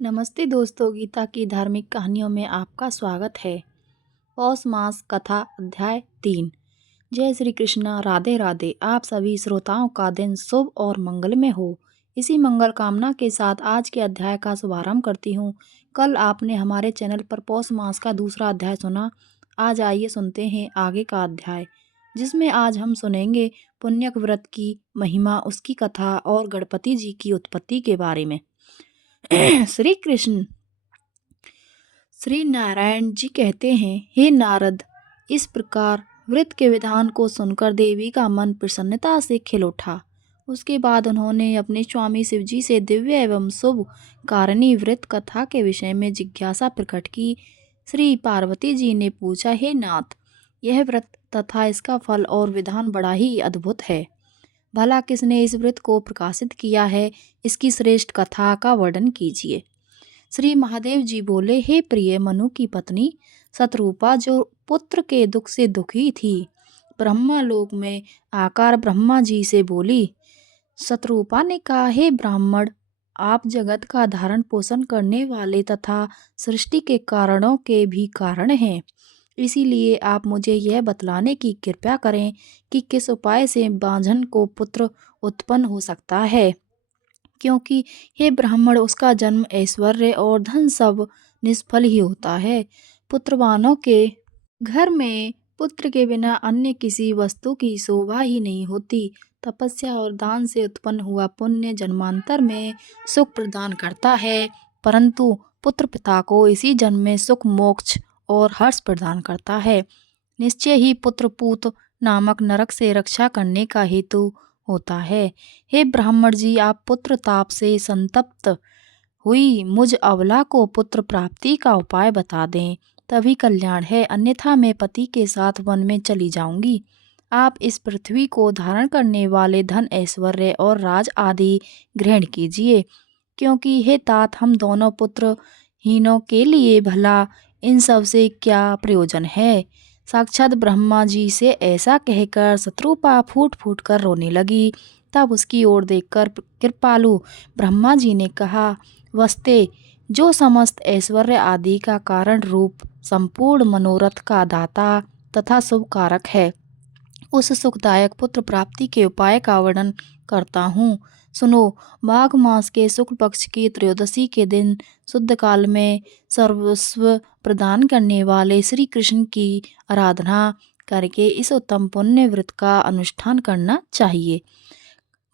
नमस्ते दोस्तों, गीता की धार्मिक कहानियों में आपका स्वागत है। पौष मास कथा अध्याय 3। जय श्री कृष्णा, राधे राधे। आप सभी श्रोताओं का दिन शुभ और मंगलमय हो। इसी मंगल कामना के साथ आज के अध्याय का शुभारंभ करती हूँ। कल आपने हमारे चैनल पर पौष मास का दूसरा अध्याय सुना। आज आइए सुनते हैं आगे का अध्याय, जिसमें आज हम सुनेंगे पुण्यक व्रत की महिमा, उसकी कथा और गणपति जी की उत्पत्ति के बारे में। श्री कृष्ण श्री नारायण जी कहते हैं, हे नारद, इस प्रकार व्रत के विधान को सुनकर देवी का मन प्रसन्नता से खिल उठा। उसके बाद उन्होंने अपने स्वामी शिव जी से दिव्य एवं शुभ कारिणी व्रत कथा के विषय में जिज्ञासा प्रकट की। श्री पार्वती जी ने पूछा, हे नाथ, यह व्रत तथा इसका फल और विधान बड़ा ही अद्भुत है। भला किसने इस व्रत को प्रकाशित किया है? इसकी श्रेष्ठ कथा का वर्णन कीजिए। श्री महादेव जी बोले, हे प्रिय मनु की पत्नी शतरूपा, जो पुत्र के दुख से दुखी थी, ब्रह्मलोक में आकर ब्रह्मा जी से बोली। शतरूपा ने कहा, हे ब्राह्मण, आप जगत का धारण पोषण करने वाले तथा सृष्टि के कारणों के भी कारण हैं। इसीलिए आप मुझे यह बतलाने की कृपा करें कि किस उपाय से बांझन को पुत्र उत्पन्न हो सकता है, क्योंकि हे ब्राह्मण, उसका जन्म, ऐश्वर्य और धन सब निष्फल ही होता है। पुत्रवानों के घर में पुत्र के बिना अन्य किसी वस्तु की शोभा ही नहीं होती। तपस्या और दान से उत्पन्न हुआ पुण्य जन्मांतर में सुख प्रदान करता है, परंतु पुत्र पिता को इसी जन्म में सुख, मोक्ष और हर्ष प्रदान करता है। निश्चय ही पुत्र पूत नामक नरक से रक्षा करने का हेतु होता है। हे ब्राह्मण जी, आप पुत्र ताप से संतप्त हुई मुझ अबला को पुत्र प्राप्ति का उपाय बता दें, तभी कल्याण है, अन्यथा मैं पति के साथ वन में चली जाऊंगी। आप इस पृथ्वी को धारण करने वाले धन, ऐश्वर्य और राज आदि ग्रहण कीजिए, क्योंकि हे तात, हम दोनों पुत्र हीनों के लिए भला इन सब से क्या प्रयोजन है। साक्षात ब्रह्मा जी से ऐसा कहकर शत्रुपा फूट फूट कर रोने लगी। तब उसकी ओर देखकर कृपालु ब्रह्मा जी ने कहा, वस्ते, जो समस्त ऐश्वर्य आदि का कारण रूप, संपूर्ण मनोरथ का दाता तथा शुभ कारक है, उस सुखदायक पुत्र प्राप्ति के उपाय का वर्णन करता हूँ। सुनो। माघ मास के शुक्ल पक्ष की त्रयोदशी के दिन शुद्ध काल में सर्वस्व प्रदान करने वाले श्री कृष्ण की आराधना करके इस उत्तम पुण्य व्रत का अनुष्ठान करना चाहिए।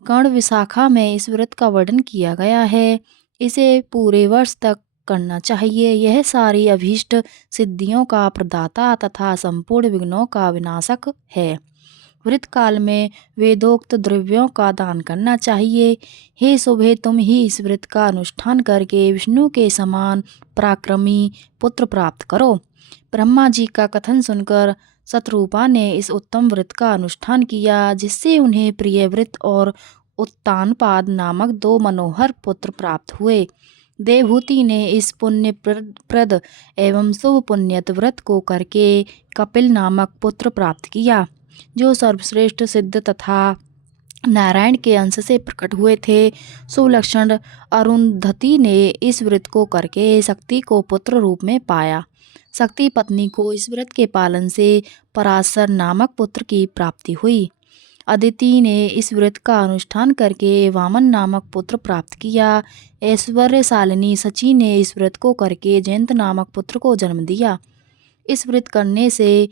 कर्ण विशाखा में इस व्रत का वर्णन किया गया है। इसे पूरे वर्ष तक करना चाहिए। यह सारी अभीष्ट सिद्धियों का प्रदाता तथा संपूर्ण विघ्नों का विनाशक है। व्रत काल में वेदोक्त द्रव्यों का दान करना चाहिए। हे शुभे, तुम ही इस व्रत का अनुष्ठान करके विष्णु के समान पराक्रमी पुत्र प्राप्त करो। ब्रह्मा जी का कथन सुनकर शतरूपा ने इस उत्तम व्रत का अनुष्ठान किया, जिससे उन्हें प्रिय व्रत और उत्तानपाद नामक 2 मनोहर पुत्र प्राप्त हुए। देवहूति ने इस पुण्य प्रद एवं शुभ पुण्यत व्रत को करके कपिल नामक पुत्र प्राप्त किया, जो सर्वश्रेष्ठ सिद्ध तथा नारायण के अंश से प्रकट हुए थे। सुलक्षण अरुंधति ने इस व्रत को करके शक्ति को पुत्र रूप में पाया। शक्ति पत्नी को इस व्रत के पालन से पराशर नामक पुत्र की प्राप्ति हुई। अदिति ने इस व्रत का अनुष्ठान करके वामन नामक पुत्र प्राप्त किया। ऐश्वर्यशालिनी सची ने इस व्रत को करके जयंत नामक पुत्र को जन्म दिया। इस व्रत करने से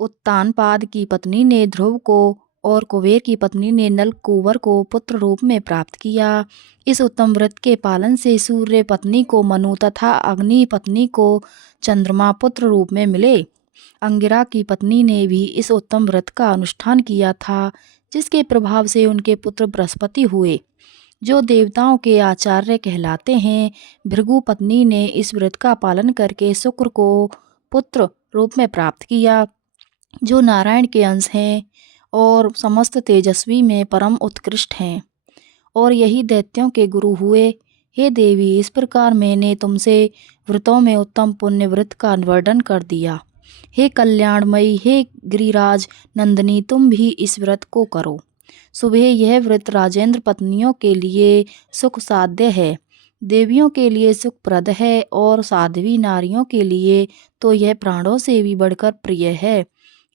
उत्तानपाद की पत्नी ने ध्रुव को और कुबेर की पत्नी ने नलकूबर को पुत्र रूप में प्राप्त किया। इस उत्तम व्रत के पालन से सूर्य पत्नी को मनु तथा अग्नि पत्नी को चंद्रमा पुत्र रूप में मिले। अंगिरा की पत्नी ने भी इस उत्तम व्रत का अनुष्ठान किया था, जिसके प्रभाव से उनके पुत्र बृहस्पति हुए, जो देवताओं के आचार्य कहलाते हैं। भृगु पत्नी ने इस व्रत का पालन करके शुक्र को पुत्र रूप में प्राप्त किया, जो नारायण के अंश हैं और समस्त तेजस्वी में परम उत्कृष्ट हैं, और यही दैत्यों के गुरु हुए। हे देवी, इस प्रकार मैंने तुमसे व्रतों में उत्तम पुण्य व्रत का वर्णन कर दिया। हे कल्याणमयी, हे गिरिराज नंदिनी, तुम भी इस व्रत को करो। सुबह यह व्रत राजेंद्र पत्नियों के लिए सुख साध्य है। देवियों के लिए सुखप्रद है और साध्वी नारियों के लिए तो यह प्राणों से भी बढ़कर प्रिय है।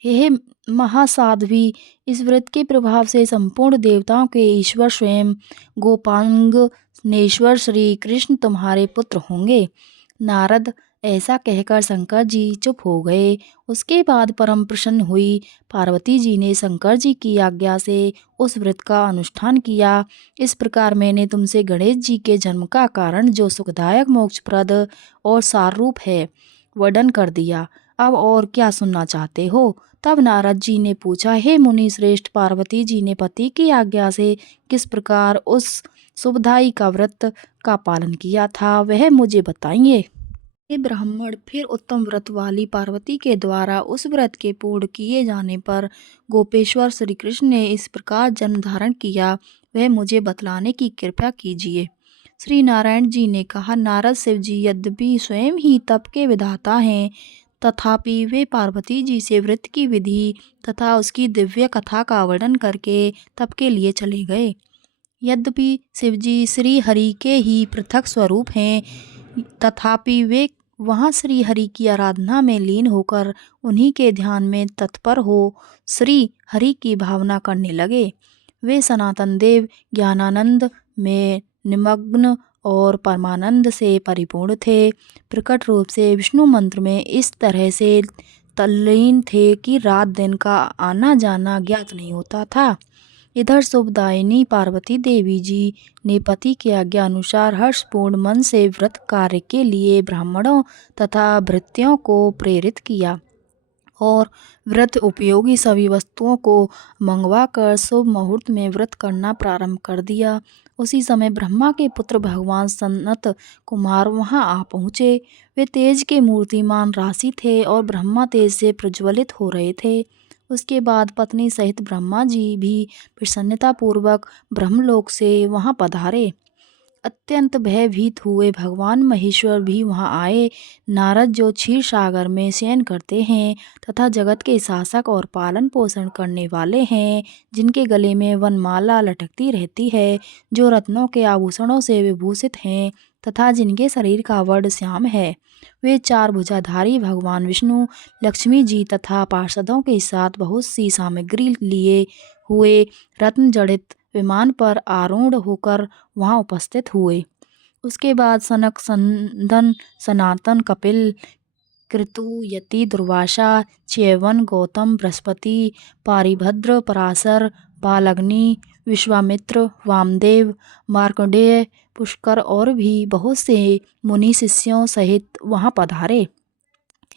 हे महासाध्वी, इस व्रत के प्रभाव से संपूर्ण देवताओं के ईश्वर स्वयं गोपांगनेश्वर श्री कृष्ण तुम्हारे पुत्र होंगे। नारद ऐसा कहकर शंकर जी चुप हो गए। उसके बाद परम प्रसन्न हुई पार्वती जी ने शंकर जी की आज्ञा से उस व्रत का अनुष्ठान किया। इस प्रकार मैंने तुमसे गणेश जी के जन्म का कारण, जो सुखदायक मोक्षप्रद और सारूप है, वर्णन कर दिया। अब और क्या सुनना चाहते हो? तब नारद जी ने पूछा, हे मुनि श्रेष्ठ, पार्वती जी ने पति की आज्ञा से किस प्रकार उस शुभदायी का व्रत का पालन किया था, वह मुझे बताइए। हे ब्राह्मण, फिर उत्तम व्रत वाली पार्वती के द्वारा उस व्रत के पूर्ण किए जाने पर गोपेश्वर श्री कृष्ण ने इस प्रकार जन्म धारण किया, वह मुझे बतलाने की कृपा कीजिए। श्री नारायण जी ने कहा, नारद शिव जी यद्यपि स्वयं ही तप के विधाता हैं, तथापि वे पार्वती जी से व्रत की विधि तथा उसकी दिव्य कथा का वर्णन करके तप के लिए चले गए। यद्यपि शिवजी श्री हरि के ही पृथक स्वरूप हैं, तथापि वे वहाँ श्री हरि की आराधना में लीन होकर उन्हीं के ध्यान में तत्पर हो श्री हरि की भावना करने लगे। वे सनातन देव ज्ञानानंद में निमग्न और परमानंद से परिपूर्ण थे। प्रकट रूप से विष्णु मंत्र में इस तरह से तल्लीन थे कि रात दिन का आना जाना ज्ञात नहीं होता था। इधर शुभदायिनी पार्वती देवी जी ने पति की आज्ञा अनुसार हर्षपूर्ण मन से व्रत कार्य के लिए ब्राह्मणों तथा भृत्यों को प्रेरित किया और व्रत उपयोगी सभी वस्तुओं को मंगवाकर शुभ मुहूर्त में व्रत करना प्रारंभ कर दिया। उसी समय ब्रह्मा के पुत्र भगवान सनत कुमार वहां आ पहुँचे। वे तेज के मूर्तिमान राशि थे और ब्रह्मा तेज से प्रज्वलित हो रहे थे। उसके बाद पत्नी सहित ब्रह्मा जी भी प्रसन्नतापूर्वक ब्रह्मलोक से वहां पधारे। अत्यंत भयभीत हुए भगवान महेश्वर भी वहां आए। नारद, जो क्षीर सागर में शयन करते हैं तथा जगत के शासक और पालन पोषण करने वाले हैं, जिनके गले में वनमाला लटकती रहती है, जो रत्नों के आभूषणों से विभूषित हैं तथा जिनके शरीर का वर्ण श्याम है, वे चार भुजाधारी भगवान विष्णु, लक्ष्मी जी तथा पार्षदों के साथ बहुत सी सामग्री लिए हुए रत्न जड़ित विमान पर आरूढ़ होकर वहां उपस्थित हुए। उसके बाद सनक, संदन, सनातन, कपिल, कृतु, यति, दुर्वासा, च्यवन, गौतम, बृहस्पति, पारिभद्र, पराशर, बालग्नि, विश्वामित्र, वामदेव, मार्कंडेय, पुष्कर और भी बहुत से मुनि शिष्यों सहित वहां पधारे।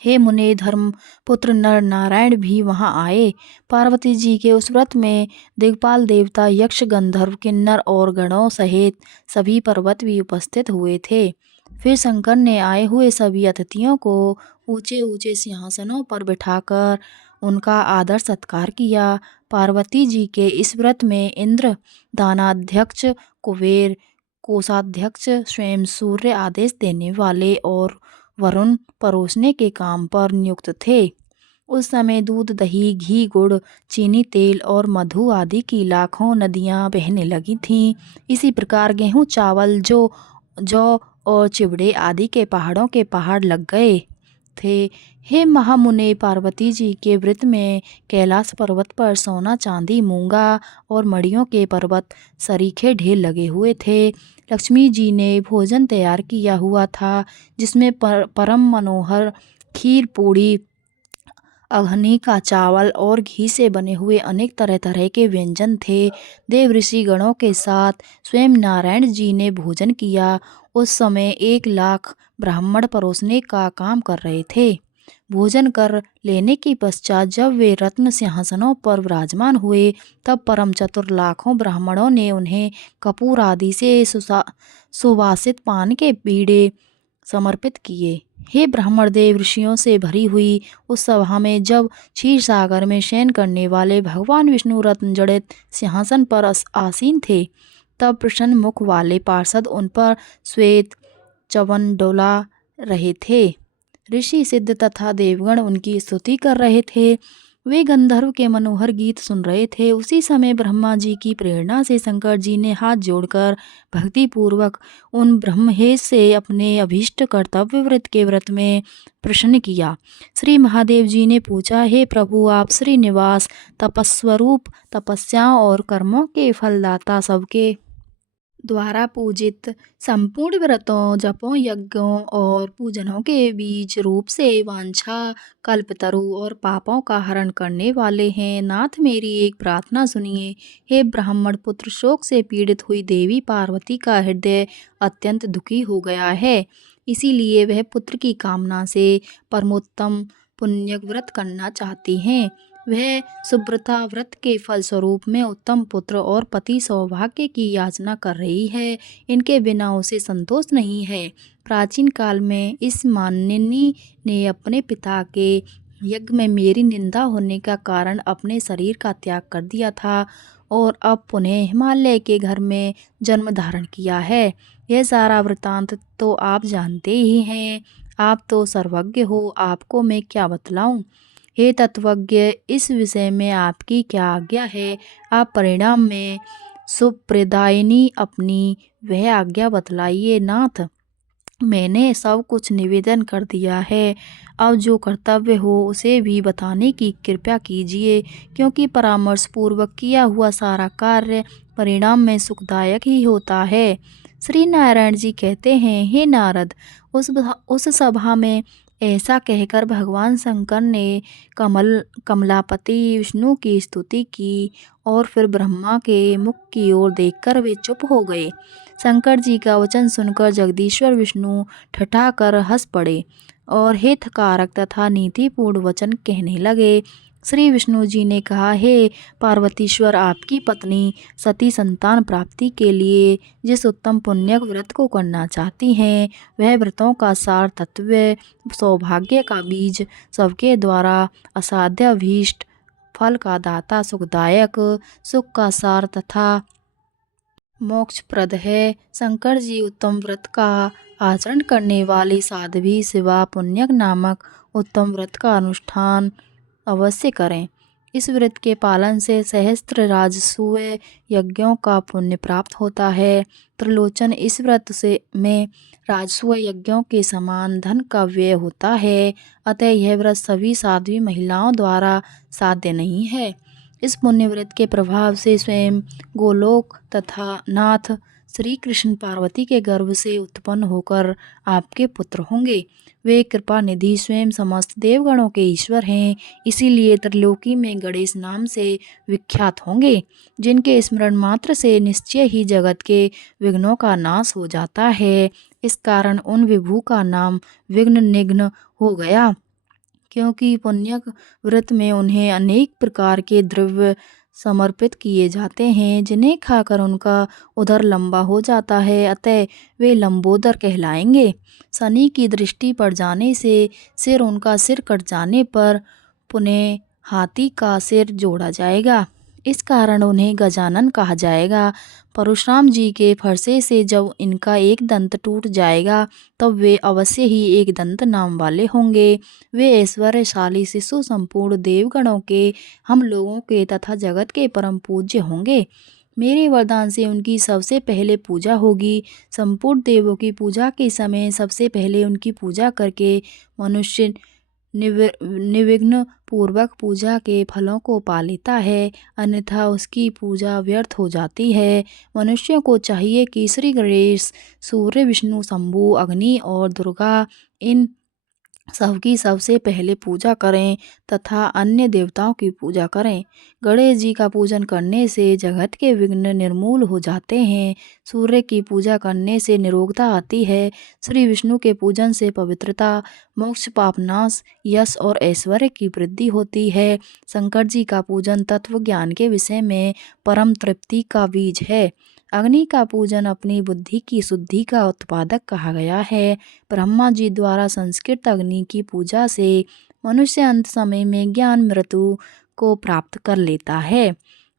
हे मुने, धर्म पुत्र नर नारायण भी वहां आए। पार्वती जी के उस व्रत में दिग्पाल देवता, यक्ष, गंधर्व, किन्नर और गणों सहित सभी पर्वत भी उपस्थित हुए थे। फिर शंकर ने आए हुए सभी अतिथियों को ऊंचे ऊंचे सिंहासनों पर बिठाकर उनका आदर सत्कार किया। पार्वती जी के इस व्रत में इंद्र, दानाध्यक्ष, कुबेर, कोषाध्यक्ष, स्वयं सूर्य आदेश देने वाले और वरुण परोसने के काम पर नियुक्त थे। उस समय दूध, दही, घी, गुड़, चीनी, तेल और मधु आदि की लाखों नदियां बहने लगी थीं। इसी प्रकार गेहूं, चावल, जौ और चिवड़े आदि के पहाड़ों के पहाड़ लग गए थे। हे महामुने, पार्वती जी के व्रत में कैलाश पर्वत पर सोना, चांदी, मूंगा और मड़ियों के पर्वत सरीखे ढेर लगे हुए थे। लक्ष्मी जी ने भोजन तैयार किया हुआ था, जिसमें परम मनोहर खीर, पूड़ी, अघनी का चावल और घी से बने हुए अनेक तरह तरह के व्यंजन थे। देव ऋषि गणों के साथ स्वयं नारायण जी ने भोजन किया। उस समय 1,00,000 ब्राह्मण परोसने का काम कर रहे थे। भोजन कर लेने के पश्चात जब वे रत्न सिंहासनों पर विराजमान हुए, तब परम चतुर लाखों ब्राह्मणों ने उन्हें कपूर आदि से सुवासित पान के बीड़े समर्पित किए। हे ब्राह्मण देव, ऋषियों से भरी हुई उस सभा में जब क्षीर सागर में शयन करने वाले भगवान विष्णु रत्न जड़ित सिंहासन पर आसीन थे, तब प्रसन्न मुख वाले पार्षद उन पर श्वेत चवन डोला रहे थे। ऋषि, सिद्ध तथा देवगण उनकी स्तुति कर रहे थे। वे गंधर्व के मनोहर गीत सुन रहे थे। उसी समय ब्रह्मा जी की प्रेरणा से शंकर जी ने हाथ जोड़कर भक्ति पूर्वक उन ब्रह्महेश से अपने अभीष्ट कर्तव्य व्रत के व्रत में प्रश्न किया। श्री महादेव जी ने पूछा, हे प्रभु, आप श्रीनिवास तपस्वरूप, तपस्याओं और कर्मों के फलदाता, सबके द्वारा पूजित, संपूर्ण व्रतों, जपों, यज्ञों और पूजनों के बीज रूप से वांछा, कल्पतरु और पापों का हरण करने वाले हैं। नाथ, मेरी एक प्रार्थना सुनिए। हे ब्राह्मण पुत्र, शोक से पीड़ित हुई देवी पार्वती का हृदय अत्यंत दुखी हो गया है। इसीलिए वह पुत्र की कामना से परमोत्तम पुण्य व्रत करना चाहती हैं। वह सुब्रता व्रत के फलस्वरूप में उत्तम पुत्र और पति सौभाग्य की याचना कर रही है। इनके बिना उसे संतोष नहीं है। प्राचीन काल में इस मानिनी ने अपने पिता के यज्ञ में मेरी निंदा होने का कारण अपने शरीर का त्याग कर दिया था और अब पुनः हिमालय के घर में जन्म धारण किया है। यह सारा वृतांत तो आप जानते ही हैं। आप तो सर्वज्ञ हो, आपको मैं क्या बतलाऊं। हे तत्वज्ञ, इस विषय में आपकी क्या आज्ञा है। आप परिणाम में सुप्रदायिनी अपनी वह आज्ञा बतलाइए। नाथ, मैंने सब कुछ निवेदन कर दिया है। अब जो कर्तव्य हो उसे भी बताने की कृपा कीजिए, क्योंकि परामर्श पूर्वक किया हुआ सारा कार्य परिणाम में सुखदायक ही होता है। श्री नारायण जी कहते हैं, हे नारद, उस सभा में ऐसा कहकर भगवान शंकर ने कमलापति विष्णु की स्तुति की और फिर ब्रह्मा के मुख की ओर देखकर वे चुप हो गए। शंकर जी का वचन सुनकर जगदीश्वर विष्णु ठठाकर हंस पड़े और हितकारक तथा नीतिपूर्ण वचन कहने लगे। श्री विष्णु जी ने कहा, हे पार्वतीश्वर, आपकी पत्नी सती संतान प्राप्ति के लिए जिस उत्तम पुण्यक व्रत को करना चाहती हैं, वह व्रतों का सार तत्व, सौभाग्य का बीज, सबके द्वारा असाध्य अभीष्ट फल का दाता, सुखदायक, सुख का सार तथा मोक्षप्रद है। शंकर जी उत्तम व्रत का आचरण करने वाली साध्वी शिवा पुण्यक नामक उत्तम व्रत का अनुष्ठान अवश्य करें। इस व्रत के पालन से सहस्त्र राजसूय यज्ञों का पुण्य प्राप्त होता है। त्रिलोचन, इस व्रत से में राजसूय यज्ञों के समान धन का व्यय होता है। अतः यह व्रत सभी साध्वी महिलाओं द्वारा साध्य नहीं है। इस पुण्य व्रत के प्रभाव से स्वयं गोलोक तथा नाथ श्री कृष्ण पार्वती के गर्भ से उत्पन्न होकर आपके पुत्र होंगे। वे कृपा निधि स्वयं समस्त देवगणों के ईश्वर हैं, इसीलिए त्रिलोकी में गणेश नाम से विख्यात होंगे, जिनके स्मरण मात्र से निश्चय ही जगत के विघ्नों का नाश हो जाता है। इस कारण उन विभु का नाम विघ्न निघ्न हो गया, क्योंकि पुण्यक व्रत में उन्हें अनेक प्रकार के द्रव्य समर्पित किए जाते हैं, जिन्हें खाकर उनका उदर लंबा हो जाता है, अतः वे लंबोदर कहलाएंगे। शनि की दृष्टि पड़ जाने से उनका सिर कट जाने पर पुनः हाथी का सिर जोड़ा जाएगा, इस कारण उन्हें गजानन कहा जाएगा। परशुराम जी के फरसे से जब इनका एक दंत टूट जाएगा, तब वे अवश्य ही एक दंत नाम वाले होंगे। वे ऐश्वर्यशाली शिशु संपूर्ण देवगणों के, हम लोगों के तथा जगत के परम पूज्य होंगे। मेरे वरदान से उनकी सबसे पहले पूजा होगी। संपूर्ण देवों की पूजा के समय सबसे पहले उनकी पूजा करके मनुष्य निर्विघ्न पूर्वक पूजा के फलों को पा लेता है, अन्यथा उसकी पूजा व्यर्थ हो जाती है। मनुष्यों को चाहिए कि श्री गणेश, सूर्य, विष्णु, शंभु, अग्नि और दुर्गा, इन सबकी सबसे पहले पूजा करें तथा अन्य देवताओं की पूजा करें। गणेश जी का पूजन करने से जगत के विघ्न निर्मूल हो जाते हैं। सूर्य की पूजा करने से निरोगता आती है। श्री विष्णु के पूजन से पवित्रता, मोक्ष, पापनाश, यश और ऐश्वर्य की वृद्धि होती है। शंकर जी का पूजन तत्व ज्ञान के विषय में परम तृप्ति का बीज है। अग्नि का पूजन अपनी बुद्धि की शुद्धि का उत्पादक कहा गया है। ब्रह्मा जी द्वारा संस्कृत अग्नि की पूजा से मनुष्य अंत समय में ज्ञान मृत्यु को प्राप्त कर लेता है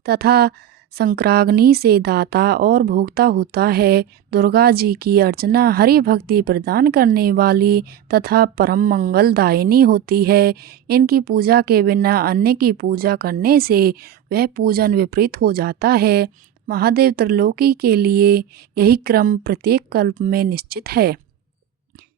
तथा शंकराग्नि से दाता और भोक्ता होता है। दुर्गा जी की अर्चना हरि भक्ति प्रदान करने वाली तथा परम मंगलदायिनी होती है। इनकी पूजा के बिना अन्य की पूजा करने से वह पूजन विपरीत हो जाता है। महादेव त्रिलोकी के लिए यही क्रम प्रत्येक कल्प में निश्चित है।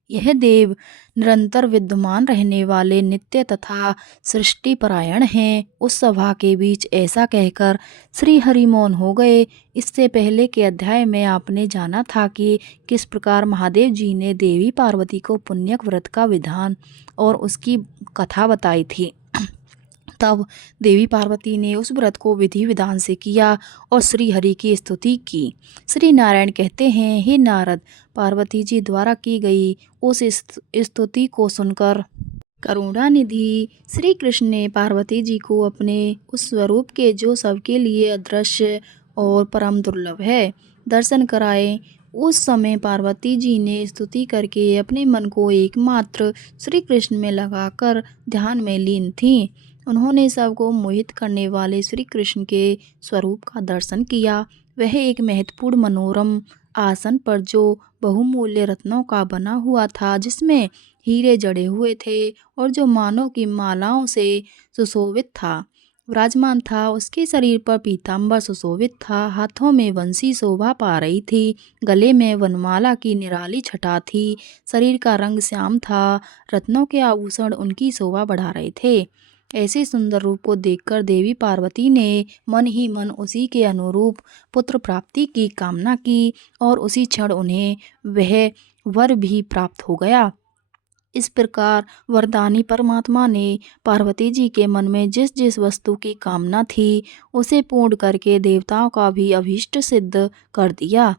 यह देव निरंतर विद्यमान रहने वाले नित्य तथा सृष्टि परायण हैं। उस सभा के बीच ऐसा कहकर श्री हरि मौन हो गए। इससे पहले के अध्याय में आपने जाना था कि किस प्रकार महादेव जी ने देवी पार्वती को पुण्यक व्रत का विधान और उसकी कथा बताई थी। तब देवी पार्वती ने उस व्रत को विधि विधान से किया और श्री हरि की स्तुति की। श्री नारायण कहते हैं, हे नारद, पार्वती जी द्वारा की गई उस स्तुति को सुनकर करुणानिधि श्री कृष्ण ने पार्वती जी को अपने उस स्वरूप के जो सबके लिए अदृश्य और परम दुर्लभ है दर्शन कराए। उस समय पार्वती जी ने स्तुति करके अपने मन को एकमात्र श्री कृष्ण में लगाकर ध्यान में लीन थीं। उन्होंने सबको मोहित करने वाले श्री कृष्ण के स्वरूप का दर्शन किया। वह एक महत्वपूर्ण मनोरम आसन पर जो बहुमूल्य रत्नों का बना हुआ था, जिसमें हीरे जड़े हुए थे और जो मानों की मालाओं से सुशोभित था, विराजमान था। उसके शरीर पर पीताम्बर सुशोभित था, हाथों में वंशी शोभा पा रही थी, गले में वनमाला की निराली छटा थी, शरीर का रंग श्याम था, रत्नों के आभूषण उनकी शोभा बढ़ा रहे थे। ऐसे सुंदर रूप को देखकर देवी पार्वती ने मन ही मन उसी के अनुरूप पुत्र प्राप्ति की कामना की और उसी क्षण उन्हें वह वर भी प्राप्त हो गया। इस प्रकार वरदानी परमात्मा ने पार्वती जी के मन में जिस जिस वस्तु की कामना थी उसे पूर्ण करके देवताओं का भी अभीष्ट सिद्ध कर दिया।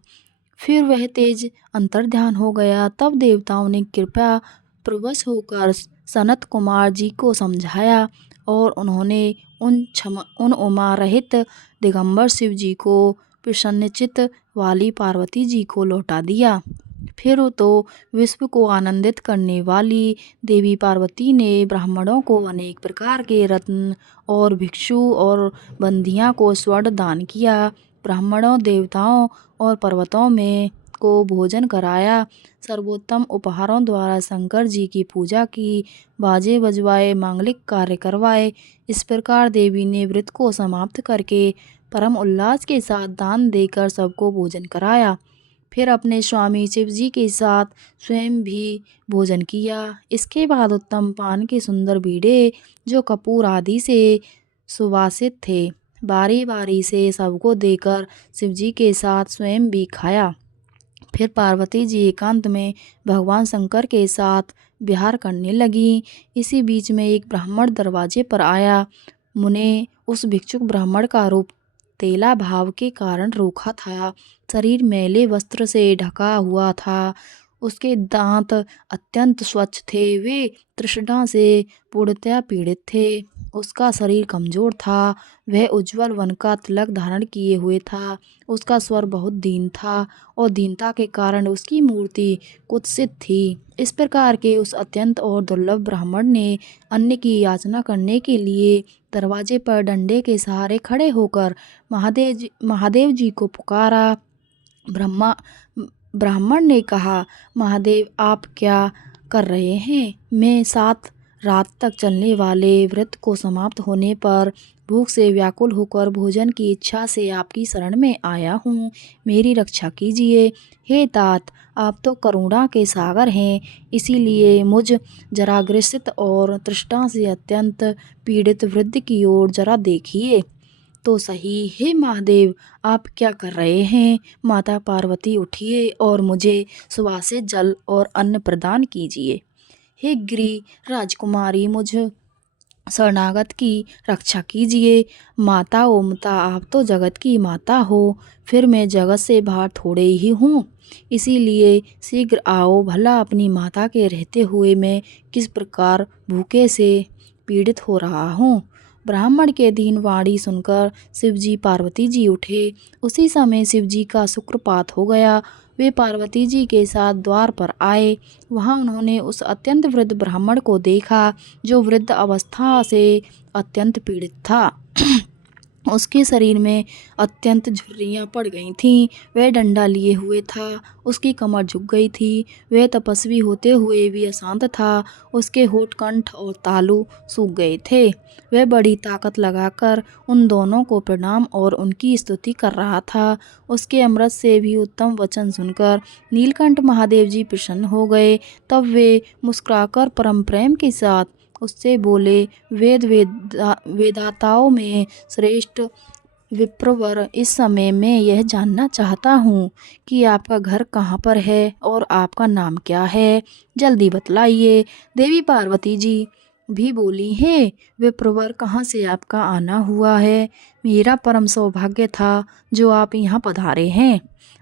फिर वह तेज अंतर्ध्यान हो गया। तब देवताओं ने कृपा प्रवश होकर सनत कुमार जी को समझाया और उन्होंने उन उमा रहित दिगंबर शिव जी को प्रसन्नचित वाली पार्वती जी को लौटा दिया। फिर तो विश्व को आनंदित करने वाली देवी पार्वती ने ब्राह्मणों को अनेक प्रकार के रत्न और भिक्षु और बंधियां को स्वर्ण दान किया। ब्राह्मणों, देवताओं और पर्वतों में को भोजन कराया। सर्वोत्तम उपहारों द्वारा शंकर जी की पूजा की, बाजे बजवाए, मांगलिक कार्य करवाए। इस प्रकार देवी ने व्रत को समाप्त करके परम उल्लास के साथ दान देकर सबको भोजन कराया। फिर अपने स्वामी शिव जी के साथ स्वयं भी भोजन किया। इसके बाद उत्तम पान के सुंदर बीड़े जो कपूर आदि से सुवासित थे, बारी बारी से सबको देकर शिव जी के साथ स्वयं भी खाया। फिर पार्वती जी एकांत में भगवान शंकर के साथ विहार करने लगी। इसी बीच में एक ब्राह्मण दरवाजे पर आया। मुने उस भिक्षुक ब्राह्मण का रूप तेला भाव के कारण रूखा था, शरीर मैले वस्त्र से ढका हुआ था, उसके दांत अत्यंत स्वच्छ थे, वे तृष्णा से पूर्णतया पीड़ित थे। उसका शरीर कमजोर था, वह उज्ज्वल वन का तिलक धारण किए हुए था। उसका स्वर बहुत दीन था और दीनता के कारण उसकी मूर्ति कुत्सित थी। इस प्रकार के उस अत्यंत और दुर्लभ ब्राह्मण ने अन्न की याचना करने के लिए दरवाजे पर डंडे के सहारे खड़े होकर महादेव जी को पुकारा। ब्राह्मण ने कहा, महादेव, आप क्या कर रहे हैं? मैं 7 रात तक चलने वाले व्रत को समाप्त होने पर भूख से व्याकुल होकर भोजन की इच्छा से आपकी शरण में आया हूँ। मेरी रक्षा कीजिए। हे तात, आप तो करुणा के सागर हैं, इसीलिए मुझ जराग्रसित और तृष्णा से अत्यंत पीड़ित वृद्ध की ओर जरा देखिए तो सही। हे महादेव, आप क्या कर रहे हैं? माता पार्वती, उठिए और मुझे सुवासित जल और अन्न प्रदान कीजिए। हे गिरि राजकुमारी, मुझ शरणागत की रक्षा कीजिए। माता ओमता, आप तो जगत की माता हो, फिर मैं जगत से बाहर थोड़े ही हूँ, इसीलिए शीघ्र आओ। भला अपनी माता के रहते हुए मैं किस प्रकार भूखे से पीड़ित हो रहा हूँ। ब्राह्मण के दीन वाणी सुनकर शिवजी पार्वती जी उठे। उसी समय शिवजी का शुक्रपात हो गया। वे पार्वती जी के साथ द्वार पर आए। वहां उन्होंने उस अत्यंत वृद्ध ब्राह्मण को देखा जो वृद्ध अवस्था से अत्यंत पीड़ित था। उसके शरीर में अत्यंत झुर्रियाँ पड़ गई थीं। वह डंडा लिए हुए था, उसकी कमर झुक गई थी। वह तपस्वी होते हुए भी अशांत था। उसके होठ, कंठ और तालू सूख गए थे। वह बड़ी ताकत लगाकर उन दोनों को प्रणाम और उनकी स्तुति कर रहा था। उसके अमृत से भी उत्तम वचन सुनकर नीलकंठ महादेव जी प्रसन्न हो गए। तब वे मुस्कुराकर परम प्रेम के साथ उससे बोले, वेदाताओं में श्रेष्ठ विप्रवर, इस समय मैं यह जानना चाहता हूँ कि आपका घर कहाँ पर है और आपका नाम क्या है, जल्दी बतलाइए। देवी पार्वती जी भी बोली, हे विप्रवर, कहाँ से आपका आना हुआ है? मेरा परम सौभाग्य था जो आप यहाँ पधारे हैं।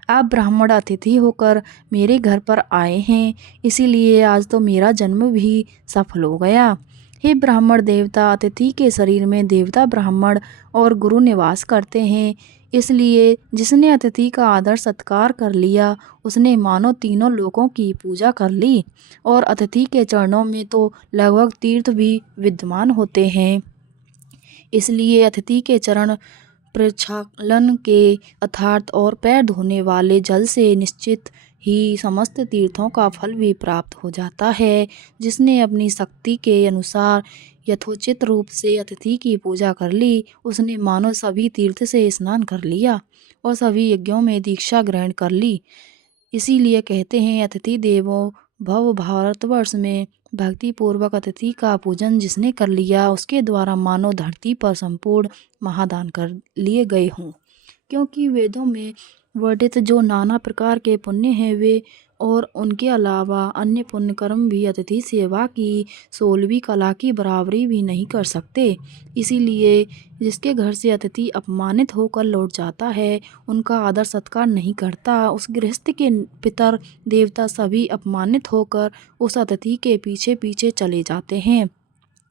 आप ब्राह्मण अतिथि होकर मेरे घर पर आए हैं, इसीलिए आज तो मेरा जन्म भी सफल हो गया। हे ब्राह्मण देवता, अतिथि के शरीर में देवता, ब्राह्मण और गुरु निवास करते हैं, इसलिए जिसने अतिथि का आदर सत्कार कर लिया उसने मानो तीनों लोकों की पूजा कर ली। और अतिथि के चरणों में तो लगभग तीर्थ भी विद्यमान होते हैं, इसलिए अतिथि के चरण प्रक्षालन के अर्थात और पैर धोने वाले जल से निश्चित ही समस्त तीर्थों का फल भी प्राप्त हो जाता है। जिसने अपनी शक्ति के अनुसार यथोचित रूप से अतिथि की पूजा कर ली, उसने मानो सभी तीर्थ से स्नान कर लिया और सभी यज्ञों में दीक्षा ग्रहण कर ली। इसीलिए कहते हैं, अतिथि देवो भव। भारतवर्ष में भक्ति पूर्वक अतिथि का पूजन जिसने कर लिया, उसके द्वारा मानो धरती पर संपूर्ण महादान कर लिए गए हों। क्योंकि वेदों में वर्णित जो नाना प्रकार के पुण्य हैं, वे और उनके अलावा अन्य पुण्य कर्म भी अतिथि सेवा की 16वीं कला की बराबरी भी नहीं कर सकते। इसीलिए जिसके घर से अतिथि अपमानित होकर लौट जाता है, उनका आदर सत्कार नहीं करता, उस गृहस्थ के पितर देवता सभी अपमानित होकर उस अतिथि के पीछे पीछे चले जाते हैं।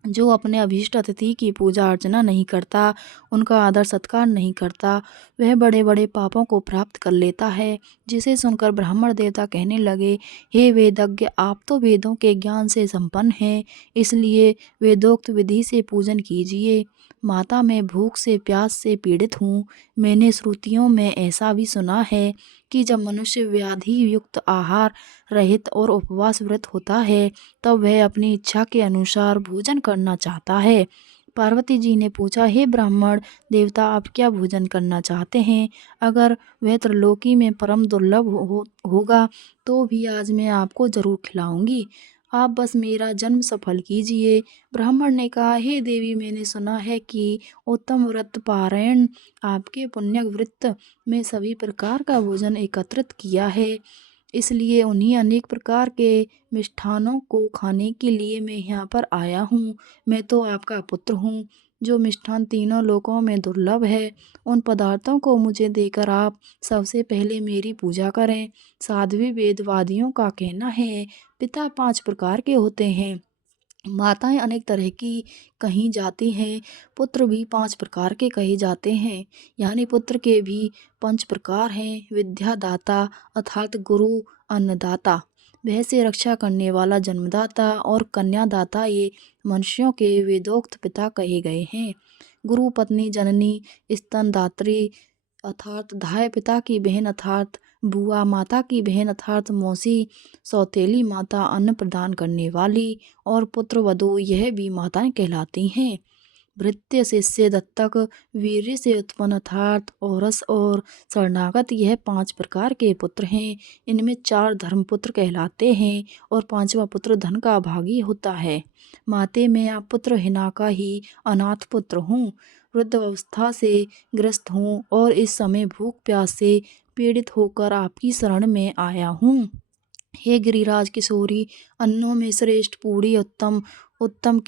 जो अपने अभीष्ट अतिथि की पूजा अर्चना नहीं करता, उनका आदर सत्कार नहीं करता, वह बड़े बड़े पापों को प्राप्त कर लेता है। जिसे सुनकर ब्राह्मण देवता कहने लगे, हे वेदज्ञ, आप तो वेदों के ज्ञान से संपन्न हैं, इसलिए वेदोक्त विधि से पूजन कीजिए। माता, मैं भूख से प्यास से पीड़ित हूँ। मैंने श्रुतियों में ऐसा भी सुना है कि जब मनुष्य व्याधि युक्त आहार रहित और उपवास व्रत होता है, तब वह अपनी इच्छा के अनुसार भोजन करना चाहता है। पार्वती जी ने पूछा, हे ब्राह्मण देवता, आप क्या भोजन करना चाहते हैं? अगर वह त्रिलोकी में परम दुर्लभ होगा तो भी आज मैं आपको जरूर खिलाऊंगी। आप बस मेरा जन्म सफल कीजिए। ब्राह्मण ने कहा, हे देवी, मैंने सुना है कि उत्तम व्रत पारायण आपके पुण्य वृत्त में सभी प्रकार का भोजन एकत्रित किया है, इसलिए उन्हीं अनेक प्रकार के मिष्ठानों को खाने के लिए मैं यहाँ पर आया हूँ। मैं तो आपका पुत्र हूँ। जो मिष्ठान तीनों लोकों में दुर्लभ है, उन पदार्थों को मुझे देकर आप सबसे पहले मेरी पूजा करें। साध्वी वेदवादियों का कहना है, पिता 5 प्रकार के होते हैं, माताएं अनेक तरह की कही जाती हैं, पुत्र भी 5 प्रकार के कहे जाते हैं। यानी पुत्र के भी 5 प्रकार हैं। विद्यादाता अर्थात गुरु, अन्नदाता, भय से रक्षा करने वाला जन्मदाता, और कन्यादाता, ये मनुष्यों के वेदोक्त पिता कहे गए हैं। गुरु, पत्नी, जननी, स्तनदात्री अर्थात धाय, पिता की बहन अर्थात बुआ, माता की बहन अर्थात मौसी, सौतेली माता, अन्न प्रदान करने वाली, और पुत्र वधू, यह भी माताएं कहलाती हैं। भृत्य, शिष्य, दत्तक, वीर्य से उत्पन्न अर्थात औरस और शरणागत, यह 5 प्रकार के पुत्र हैं। इनमें 4 धर्मपुत्र कहलाते हैं और 5वां पुत्र धन का भागी होता है। माते, मैं आप पुत्र हिना का ही अनाथ पुत्र हूँ। वृद्ध अवस्था से ग्रस्त हूँ और इस समय भूख प्यास से पीड़ित होकर आपकी शरण में आया हूँ। हे गिरिराज किशोरी, अन्नों में श्रेष्ठ पूरी उत्तम उत्पम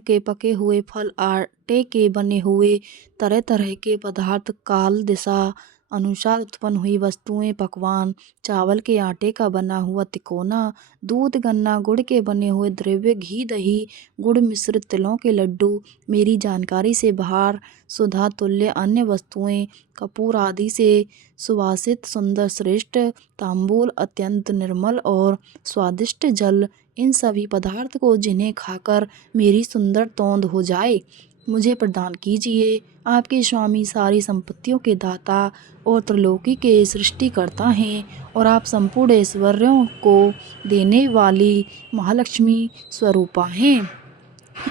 के पके हुए फल, आटे के बने हुए तरह तरह के पदार्थ, काल दिशा अनुसार उत्पन्न हुई वस्तुएं, पकवान, चावल के आटे का बना हुआ तिकोना, दूध, गन्ना, गुड़ के बने हुए द्रव्य, घी, दही, गुड़ मिश्रित तिलों के लड्डू, मेरी जानकारी से बाहर सुधा तुल्य अन्य वस्तुएं, कपूर आदि से सुवासित सुंदर श्रेष्ठ तांबूल, अत्यंत निर्मल और स्वादिष्ट जल, इन सभी पदार्थ को जिन्हें खाकर मेरी सुंदर तोंद हो जाए, मुझे प्रदान कीजिए। आपके स्वामी सारी संपत्तियों के दाता और त्रिलोकी के सृष्टिकर्ता हैं और आप संपूर्ण ऐश्वर्यों को देने वाली महालक्ष्मी स्वरूपा हैं।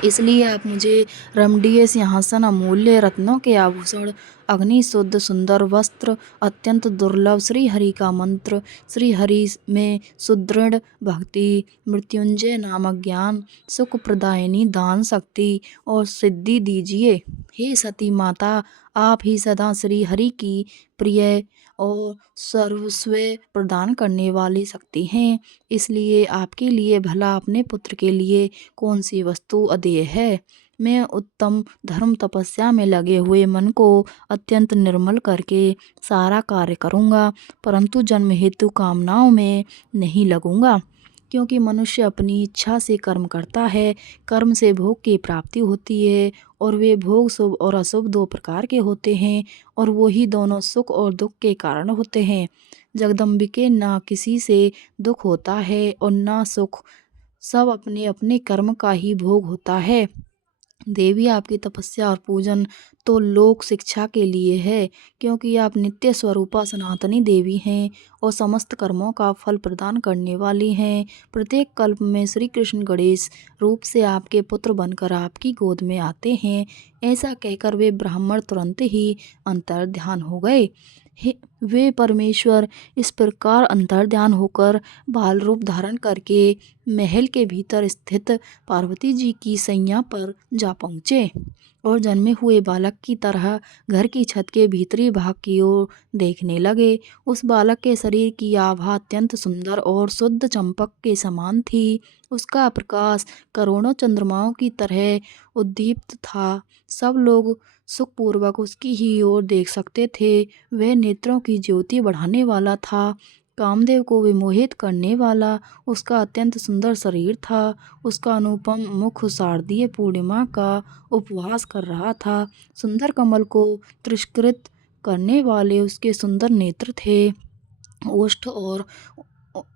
इसलिए आप मुझे रमणीय सिंहासन, अमूल्य रत्नों के आभूषण, अग्नि शुद्ध सुंदर वस्त्र, अत्यंत दुर्लभ श्री हरि का मंत्र, श्री हरि में सुदृढ़ भक्ति, मृत्युंजय नामक ज्ञान, सुख प्रदायिनी दान शक्ति और सिद्धि दीजिए। हे सती माता, आप ही सदा श्री हरि की प्रिय और सर्वस्व प्रदान करने वाली शक्ति हैं। इसलिए आपके लिए भला अपने पुत्र के लिए कौन सी वस्तु अदेय है। मैं उत्तम धर्म तपस्या में लगे हुए मन को अत्यंत निर्मल करके सारा कार्य करूँगा, परंतु जन्म हेतु कामनाओं में नहीं लगूँगा, क्योंकि मनुष्य अपनी इच्छा से कर्म करता है। कर्म से भोग की प्राप्ति होती है और वे भोग शुभ और अशुभ दो प्रकार के होते हैं और वही दोनों सुख और दुख के कारण होते हैं। जगदम्बिके ना किसी से दुख होता है और ना सुख, सब अपने अपने कर्म का ही भोग होता है। देवी, आपकी तपस्या और पूजन तो लोक शिक्षा के लिए है, क्योंकि आप नित्य स्वरूपा सनातनी देवी हैं और समस्त कर्मों का फल प्रदान करने वाली हैं। प्रत्येक कल्प में श्री कृष्ण गणेश रूप से आपके पुत्र बनकर आपकी गोद में आते हैं। ऐसा कहकर वे ब्राह्मण तुरंत ही अंतर्ध्यान हो गए। वे परमेश्वर इस प्रकार अंतर्ध्यान होकर बाल रूप धारण करके महल के भीतर स्थित पार्वती जी की सैया पर जा पहुँचे और जन्मे हुए बालक की तरह घर की छत के भीतरी भाग की ओर देखने लगे। उस बालक के शरीर की आभा अत्यंत सुंदर और शुद्ध चंपक के समान थी। उसका प्रकाश करोड़ों चंद्रमाओं की तरह उद्दीप्त था। सब लोग सुखपूर्वक उसकी ही ओर देख सकते थे। वह नेत्रों की ज्योति बढ़ाने वाला था, कामदेव को विमोहित करने वाला। उसका अत्यंत सुंदर शरीर था। उसका अनुपम मुख शारदीय पूर्णिमा का उपवास कर रहा था। सुंदर कमल को तिरस्कृत करने वाले उसके सुंदर नेत्र थे। ओष्ठ और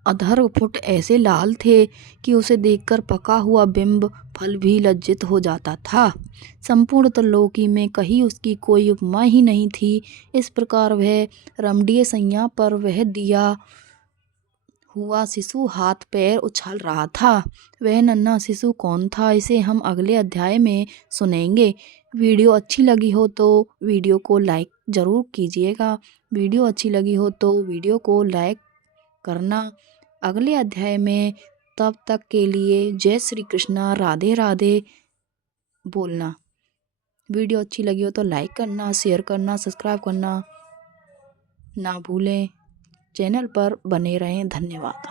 अधर फुट ऐसे लाल थे कि उसे देखकर पका हुआ बिंब फल भी लज्जित हो जाता था। संपूर्ण त्रिलोकी में कहीं उसकी कोई उपमा ही नहीं थी। इस प्रकार वह रमणीय सैया पर वह दिया हुआ शिशु हाथ पैर उछाल रहा था। वह नन्हा शिशु कौन था, इसे हम अगले अध्याय में सुनेंगे। वीडियो अच्छी लगी हो तो वीडियो को लाइक ज़रूर कीजिएगा। वीडियो अच्छी लगी हो तो वीडियो को लाइक करना। अगले अध्याय में, तब तक के लिए जय श्री कृष्णा, राधे राधे बोलना। वीडियो अच्छी लगी हो तो लाइक करना, शेयर करना, सब्सक्राइब करना ना भूलें। चैनल पर बने रहें। धन्यवाद।